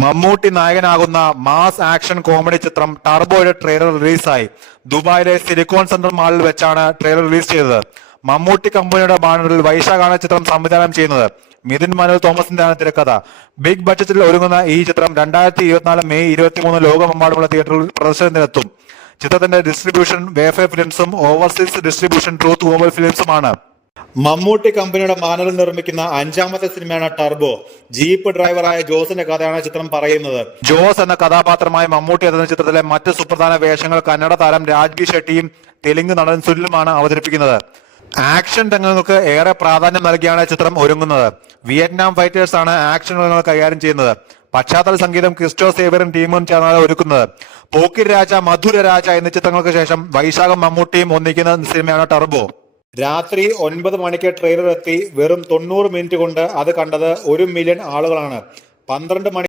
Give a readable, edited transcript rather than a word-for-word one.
മമ്മൂട്ടി നായകനാകുന്ന mass action comedy ചിത്രം ടർബോയുടെ trailer റിലീസായി. ദുബായിലെ സിലിക്കോൺ സെന്റർ മാളിൽ വെച്ചാണ് ട്രെയിലർ റിലീസ് ചെയ്തത്. മമ്മൂട്ടി കമ്പനിയുടെ ബാനറിൽ വൈശാഖാണ് ചിത്രം സംവിധാനം ചെയ്യുന്നത്. മിഥുൻ മനോജ് തോമസിന്റെയാണ് തിരക്കഥ. ബിഗ് ബഡ്ജറ്റിൽ ഒരുങ്ങുന്ന ഈ ചിത്രം 2024 മെയ് 23 ലോകമെമ്പാടുമുള്ള തിയേറ്ററിൽ പ്രദർശനത്തിനെത്തും. ചിത്രത്തിന്റെ ഡിസ്ട്രിബ്യൂഷൻ വേഫെ ഫിലിംസും ഓവർസീസ് ഡിസ്ട്രിബ്യൂഷൻ ട്രൂത്ത് ഗ്ലോബൽ ഫിലിംസുമാണ്. മമ്മൂട്ടി കമ്പനിയുടെ ബാനറിൽ നിർമ്മിക്കുന്ന 5ാമത്തെ സിനിമയാണ് ടർബോ. ജീപ്പ് ഡ്രൈവറായ ജോസിന്റെ കഥയാണ് ചിത്രം പറയുന്നത്. ജോസ് എന്ന കഥാപാത്രമായി മമ്മൂട്ടി എത്തുന്ന ചിത്രത്തിലെ മറ്റ് സുപ്രധാന വേഷങ്ങൾ കന്നഡ താരം രാജ്ബി ഷെട്ടിയും തെലുങ്ക് നടൻ സുനിലുമാണ് അവതരിപ്പിക്കുന്നത്. ആക്ഷൻ രംഗങ്ങൾക്ക് ഏറെ പ്രാധാന്യം നൽകിയാണ് ചിത്രം ഒരുങ്ങുന്നത്. വിയറ്റ്നാം ഫൈറ്റേഴ്സ് ആണ് ആക്ഷൻ രംഗങ്ങൾ കൈകാര്യം ചെയ്യുന്നത്. പശ്ചാത്തല സംഗീതം ക്രിസ്റ്റോ സേവ്യറും ടീമും ചേർന്നാണ് ഒരുക്കുന്നത്. പോക്കിരി രാജ, മധുര രാജ എന്നീ ചിത്രങ്ങൾക്ക് ശേഷം വൈശാഖം മമ്മൂട്ടിയും ഒന്നിക്കുന്ന സിനിമയാണ് ടർബോ. രാത്രി 9 മണിക്ക് ട്രെയിലർ എത്തി. വെറും 90 മിനിറ്റ് കൊണ്ട് അത് കണ്ടത് 1 മില്യൺ ആളുകളാണ്. 12 മണി